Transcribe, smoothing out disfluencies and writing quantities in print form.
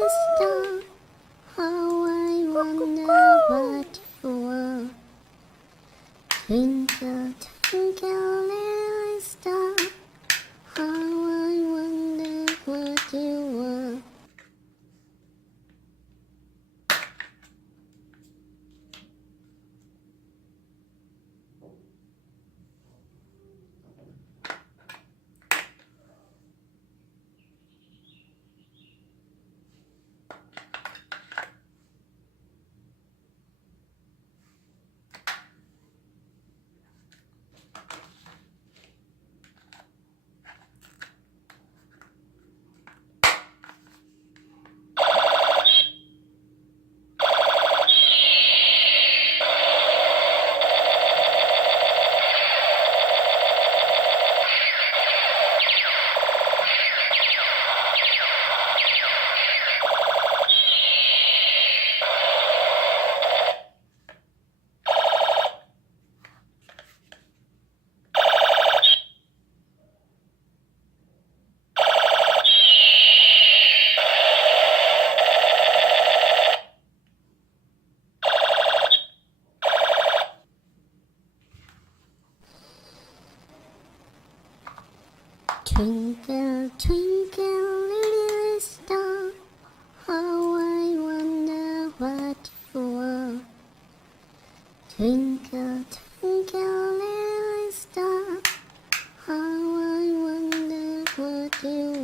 little star, how I wonder what you are. Twinkle, twinkle, little star, how I wonder what you are. Twinkle, twinkle, little star, how I wonder what you are. Twinkle, twinkle, little star, how I wonder what you